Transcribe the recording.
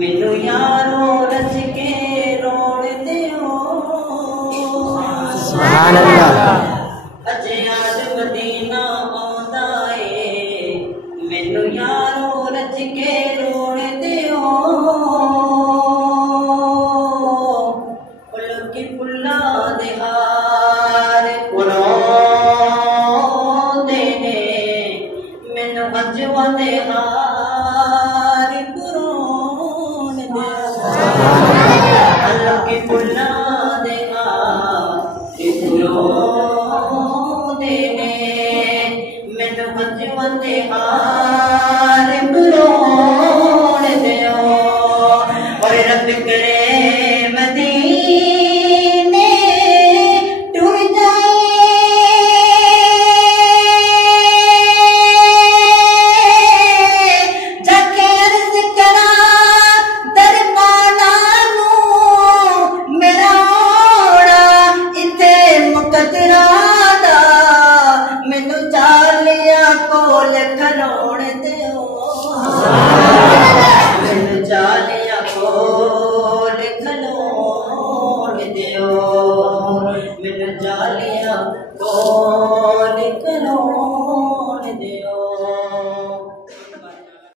मैनू यारो रच के रोड़ दियो सुभान अल्लाह। अजे आज मदीना आंदा ए मैनू यारो रच के रोड़ दियो की पुल्ला दे हार पुरोंदे ने मैनू अजवा दे हार पुरोन दे अल्लाह की पुल्ला दे हार पुरोंदे ने मैनू अजवा दे हार पुरोन दे और रब करे जालिया को